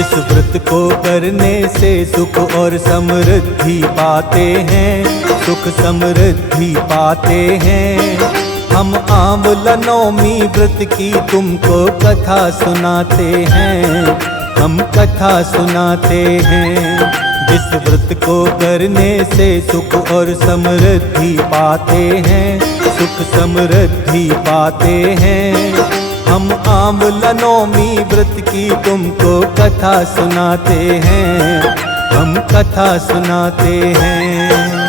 जिस व्रत को करने से सुख और समृद्धि पाते हैं, सुख समृद्धि पाते हैं। हम आंवला नवमी व्रत की तुमको कथा सुनाते हैं, हम कथा सुनाते हैं। जिस व्रत को करने से सुख और समृद्धि पाते हैं, सुख समृद्धि पाते हैं। हम आंवला नवमी व्रत की तुमको कथा सुनाते हैं, हम कथा सुनाते हैं।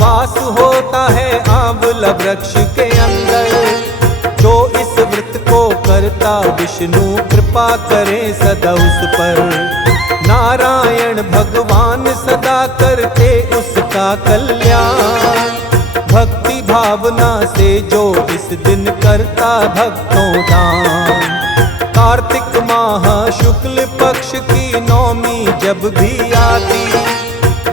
वास होता है आंवला वृक्ष के अंदर। जो इस व्रत को करता विष्णु कृपा करे सदा उस पर। नारायण भगवान सदा करते उसका कल्याण। भक्ति भावना से जो इस दिन करता भक्तों दान। कार्तिक माह शुक्ल पक्ष की नवमी जब भी आती,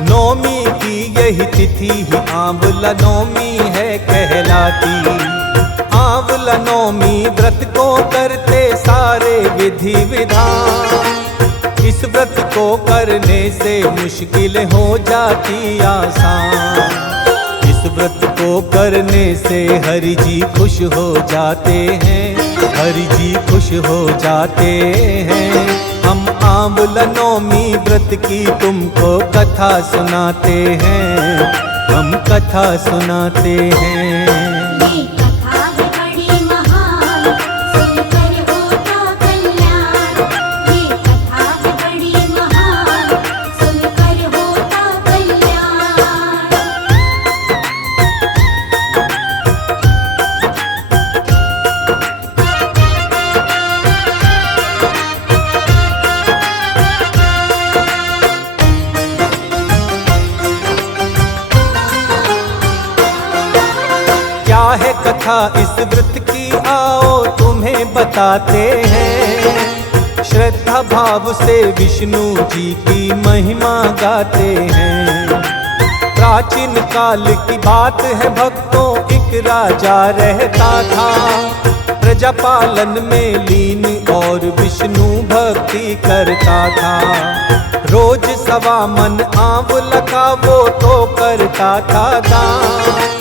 नवमी की यही तिथि ही आंवला नवमी है कहलाती। आंवला नवमी व्रत को करते सारे विधि विधान। इस व्रत को करने से मुश्किल हो जाती आसान। इस व्रत को करने से हरि जी खुश हो जाते हैं, हरि जी खुश हो जाते हैं। हम आंवला नवमी व्रत की तुमको कथा सुनाते हैं, हम कथा सुनाते हैं। क्या है कथा इस व्रत की आओ तुम्हें बताते हैं। श्रद्धा भाव से विष्णु जी की महिमा गाते हैं। प्राचीन काल की बात है भक्तों, एक राजा रहता था प्रजा पालन में लीन और विष्णु भक्ति करता था। रोज सवा मन आंवला का वो तो करता था दान।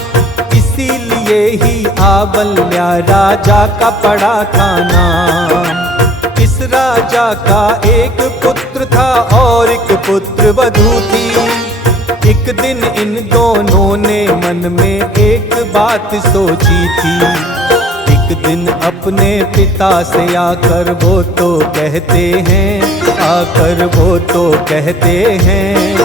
इसीलिए ही आंवल्या राजा का पड़ा था नाम। इस राजा का एक पुत्र था और एक पुत्र वधू थी। एक दिन इन दोनों ने मन में एक बात सोची थी। एक दिन अपने पिता से आकर वो तो कहते हैं, आकर वो तो कहते हैं,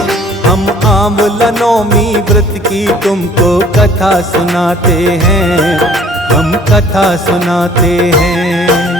हम आंवला नवमी व्रत की तुमको कथा सुनाते हैं, हम कथा सुनाते हैं।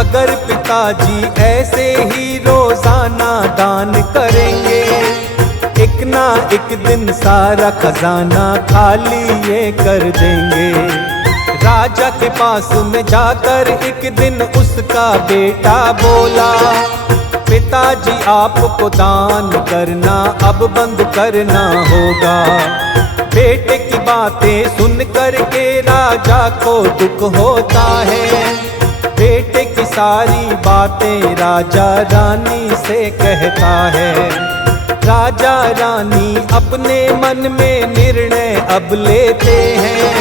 अगर पिताजी ऐसे ही रोजाना दान करेंगे, एक ना एक दिन सारा खजाना खाली ये कर देंगे। राजा के पास में जाकर एक दिन उसका बेटा बोला, पिताजी आपको दान करना अब बंद करना होगा। बेटे की बातें सुन कर के राजा को दुख होता है। बेटे की सारी बातें राजा रानी से कहता है। राजा रानी अपने मन में निर्णय अब लेते हैं।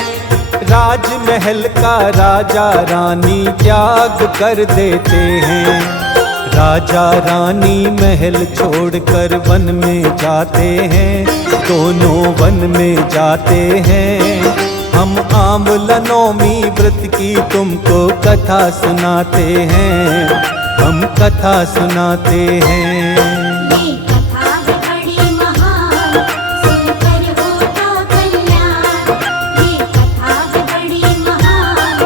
राजमहल का राजा रानी त्याग कर देते हैं। राजा रानी महल छोड़कर वन में जाते हैं, दोनों वन में जाते हैं। हम आंवला नौमी व्रत की तुमको कथा सुनाते हैं, हम कथा सुनाते हैं। ये कथा है बड़ी महान, सुनकर होता कल्याण। ये कथा है बड़ी महान,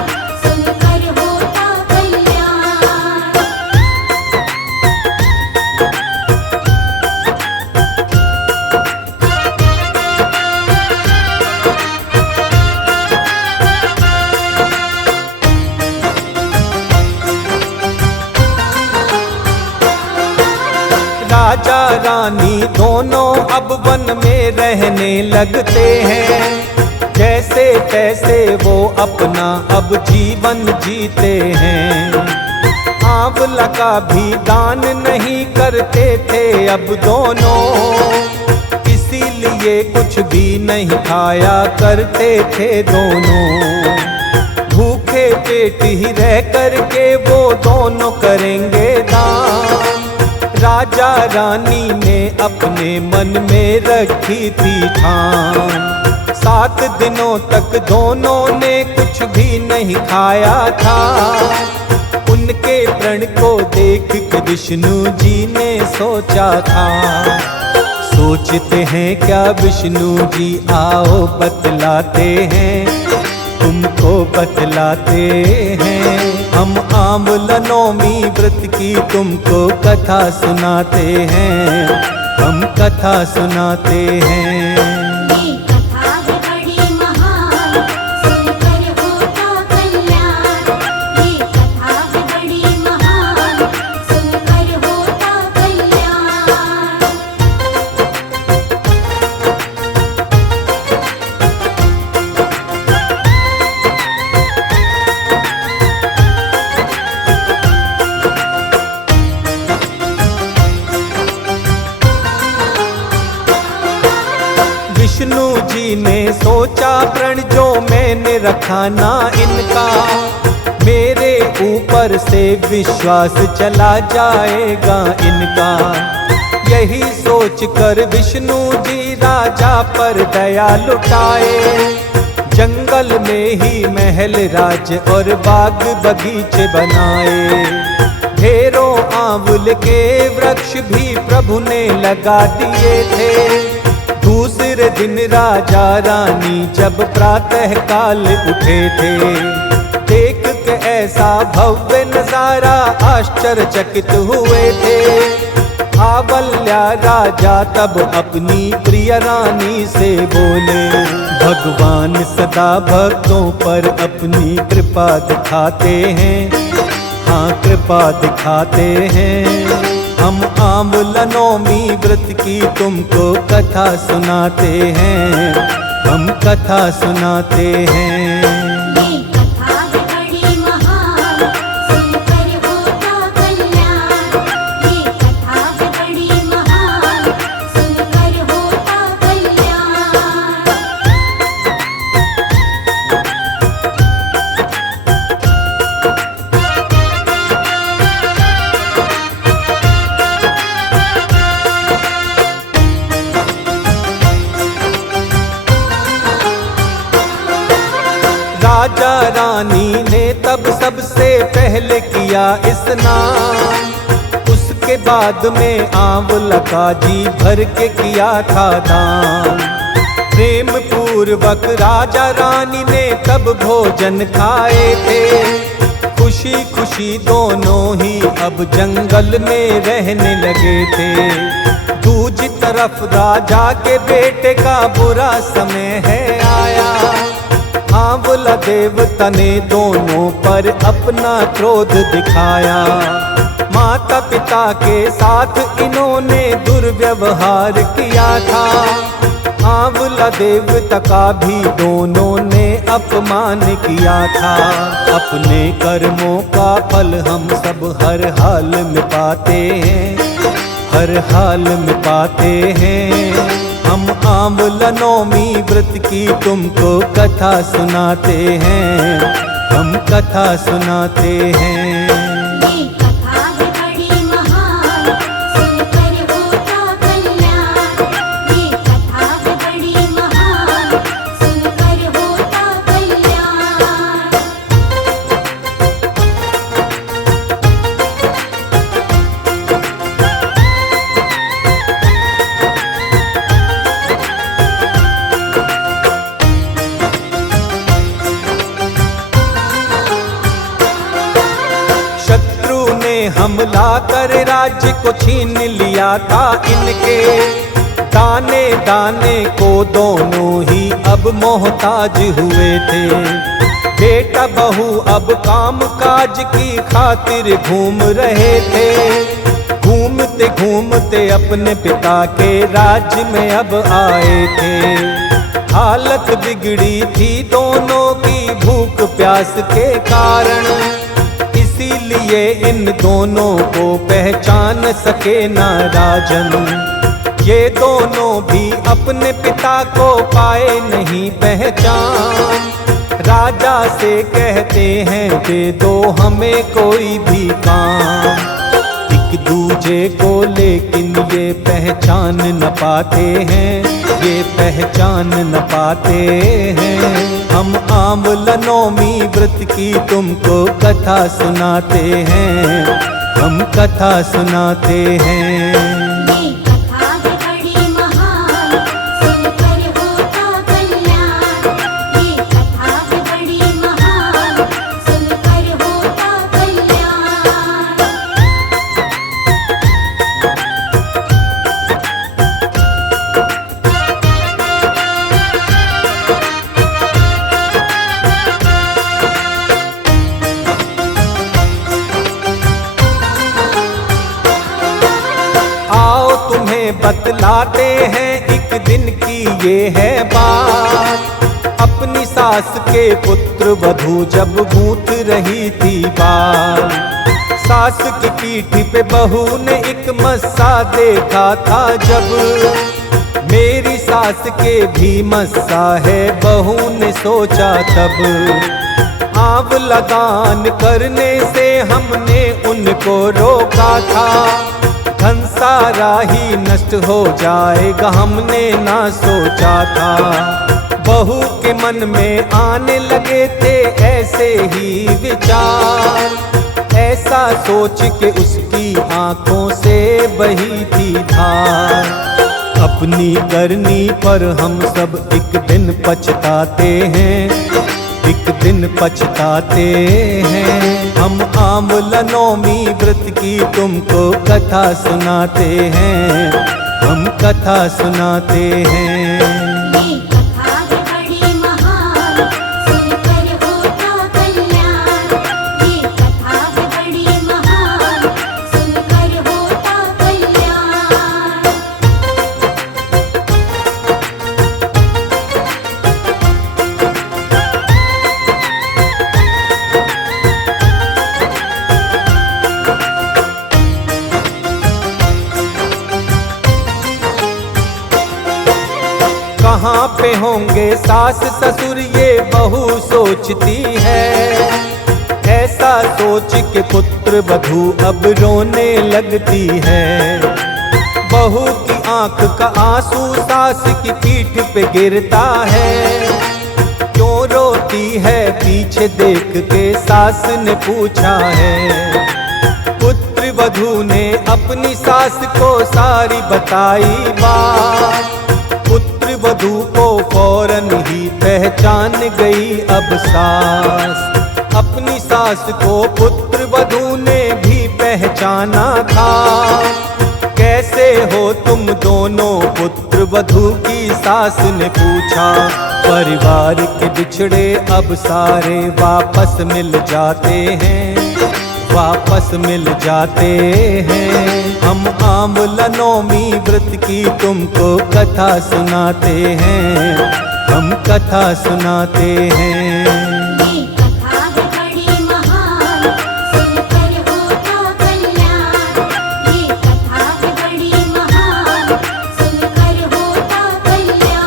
सुनकर होता कल्याण। राजा रानी दोनों अब वन में रहने लगते हैं, जैसे तैसे वो अपना अब जीवन जीते हैं। आंवला का भी दान नहीं करते थे अब दोनों, इसीलिए कुछ भी नहीं खाया करते थे दोनों। भूखे पेट ही रह करके वो दोनों करेंगे दान। राजा रानी ने अपने मन में रखी थी ठान, 7 दिनों तक दोनों ने कुछ भी नहीं खाया था। उनके प्रण को देख के विष्णु जी ने सोचा था, सोचते हैं क्या विष्णु जी, आओ बतलाते हैं, तुमको बतलाते हैं। हम आंवला नौमी व्रत की तुमको कथा सुनाते हैं, हम कथा सुनाते हैं। ये कथा है बड़ी महान, सुनकर होता कल्याण। ये कथा है बड़ी महान, सुनकर होता कल्याण। विष्णु जी ने सोचा प्रण जो मैंने रखा ना इनका, मेरे ऊपर से विश्वास चला जाएगा इनका। यही सोच कर विष्णु जी राजा पर दया लुटाए, जंगल में ही महल राज और बाग बगीचे बनाए। ढेरों आंवले के वृक्ष भी प्रभु ने लगा दिए थे। दूसरे दिन राजा रानी जब प्रातः काल उठे थे, देख के ऐसा भव्य नजारा आश्चर्यचकित हुए थे। आंवल्या राजा तब अपनी प्रिय रानी से बोले, भगवान सदा भक्तों पर अपनी कृपा दिखाते हैं, हाँ कृपा दिखाते हैं। हम आंवला नौमी व्रत की तुमको कथा सुनाते हैं, हम कथा सुनाते हैं। ये कथा है बड़ी महान, सुनकर होता कल्याण। ये कथा है बड़ी महान, सुनकर होता कल्याण। राजा रानी ने तब सबसे पहले किया स्नान, उसके बाद में आंवला का जी भर के किया था दान। प्रेम पूर्वक राजा रानी ने तब भोजन खाए थे, खुशी खुशी दोनों ही अब जंगल में रहने लगे थे। दूसरी तरफ राजा के बेटे का बुरा समय है आया, आंवला देवता ने दोनों पर अपना क्रोध दिखाया। माता पिता के साथ इन्होंने दुर्व्यवहार किया था, आंवला देवता का भी दोनों ने अपमान किया था। अपने कर्मों का फल हम सब हर हाल में पाते हैं, हर हाल में पाते हैं। हम आंवला नौमी व्रत की तुमको कथा सुनाते हैं, हम कथा सुनाते हैं। ये कथा है बड़ी हमला कर राज्य को छीन लिया था इनके। दाने दाने को दोनों ही अब मोहताज हुए थे। बेटा बहू अब काम काज की खातिर घूम रहे थे। घूमते घूमते अपने पिता के राज्य में अब आए थे। हालत बिगड़ी थी दोनों की भूख प्यास के कारण, इसीलिए इन दोनों को पहचान सके ना राजन। ये दोनों भी अपने पिता को पाए नहीं पहचान। राजा से कहते हैं दे दो हमें कोई भी काम। एक दूजे को लेकिन ये पहचान न पाते हैं, ये पहचान न पाते हैं। हम आंवला नौमी व्रत की तुमको कथा सुनाते हैं, हम कथा सुनाते हैं। ये कथा है बड़ी महान, सुनकर होता कल्याण। ये कथा है बड़ी महान, सुनकर होता कल्याण। आओ तुम्हें बतलाते हैं एक दिन की ये है बात। अपनी सास के पुत्र वधू जब गूंथ रही थी बाल, सास की पीठ पे बहू ने एक मस्सा देखा था जब। मेरी सास के भी मस्सा है बहू ने सोचा तब। आंवला दान करने से हमने उनको रोका था। धन सारा ही नष्ट हो जाएगा हमने ना सोचा था। बहू के मन में आने लगे थे ऐसे ही विचार। ऐसा सोच के उसकी आंखों से बही थी धार। अपनी करनी पर हम सब एक दिन पछताते हैं, एक दिन पछताते हैं। हम आंवला नौमी व्रत की तुमको कथा सुनाते हैं, हम कथा सुनाते हैं। ये कथा है बड़ी महान, सुनकर होता कल्याण। ये कथा है बड़ी महान, सुनकर होता कल्याण। कहाँ पे होंगे सास ससुर ये बहू सोचती है। ऐसा सोच के पुत्र वधू अब रोने लगती है। बहू की आंख का आंसू सास की पीठ पे गिरता है। क्यों रोती है पीछे देख के सास ने पूछा है। पुत्र वधू ने अपनी सास को सारी बताई बात। पुत्र वधू को फौरन ही पहचान गई अब सास। अपनी सास को पुत्र वधू ने भी पहचाना था। कैसे हो तुम दोनों पुत्र वधू की सास ने पूछा। परिवार के बिछड़े अब सारे वापस मिल जाते हैं, वापस मिल जाते हैं। हम आंवला नौमी व्रत की तुमको कथा सुनाते हैं, हम कथा सुनाते हैं। ये कथा है बड़ी महान, सुनकर होता कल्याण। ये कथा है बड़ी महान, सुनकर होता कल्याण।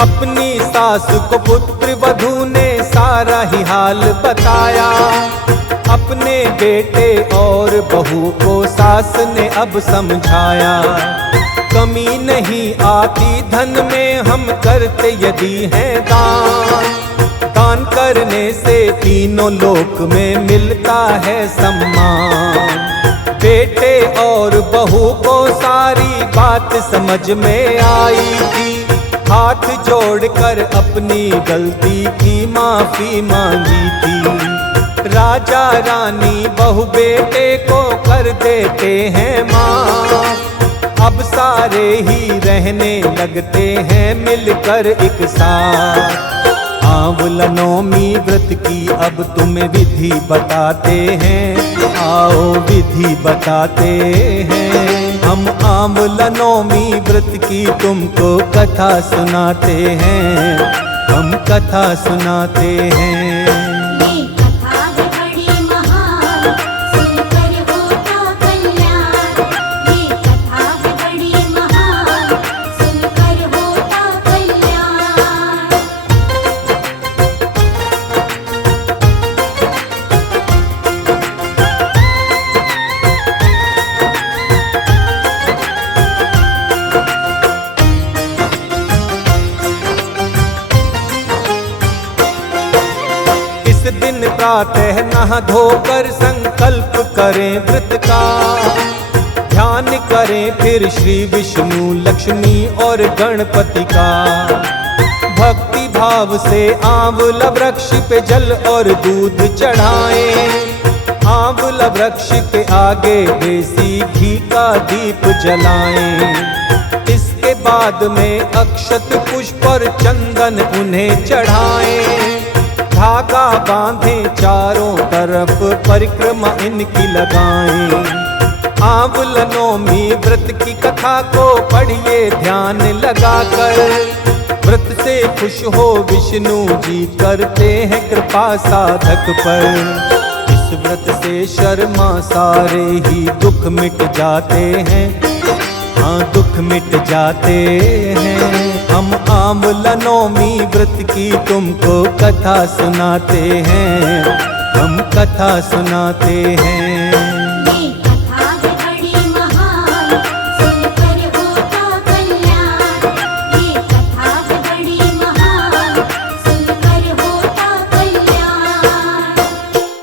अपनी सास को पुत्र वधू ने सारा ही हाल बताया। अपने बेटे और बहू को सास ने अब समझाया। कमी नहीं आती धन में हम करते यदि है दान। दान करने से तीनों लोक में मिलता है सम्मान। बेटे और बहू को सारी बात समझ में आई थी, हाथ जोड़कर अपनी गलती की माफी मांगी थी। राजा रानी बहू बेटे को कर देते हैं माफ, अब सारे ही रहने लगते हैं मिलकर एक साथ। आंवला नवमी व्रत की अब तुम्हें विधि बताते हैं, आओ विधि बताते हैं। हम आंवला नवमी व्रत की तुमको कथा सुनाते हैं, हम कथा सुनाते हैं। ये कथा है बड़ी महान, सुनकर होता कल्याण। ये कथा है बड़ी महान, सुनकर होता कल्याण। इस दिन प्रातः नहा धोकर संकल्प करें व्रत का, ध्यान करें फिर श्री विष्णु लक्ष्मी और गणपति का। भक्ति भाव से आंवला वृक्ष पे जल और दूध चढ़ाएं, आंवला वृक्ष के आगे देसी घी का दीप जलाएं। इसके बाद में अक्षत पुष्प और चंदन उन्हें चढ़ाएं, धागा बांधे चारों तरफ परिक्रमा इनकी लगाएं। आंवला नवमी व्रत की कथा को पढ़िए ध्यान लगाकर, व्रत से खुश हो विष्णु जी करते हैं कृपा साधक पर। इस व्रत से शर्मा सारे ही दुख मिट जाते हैं, हाँ दुख मिट जाते हैं। हम आंवला नवमी व्रत की तुमको कथा सुनाते हैं, हम कथा सुनाते हैं।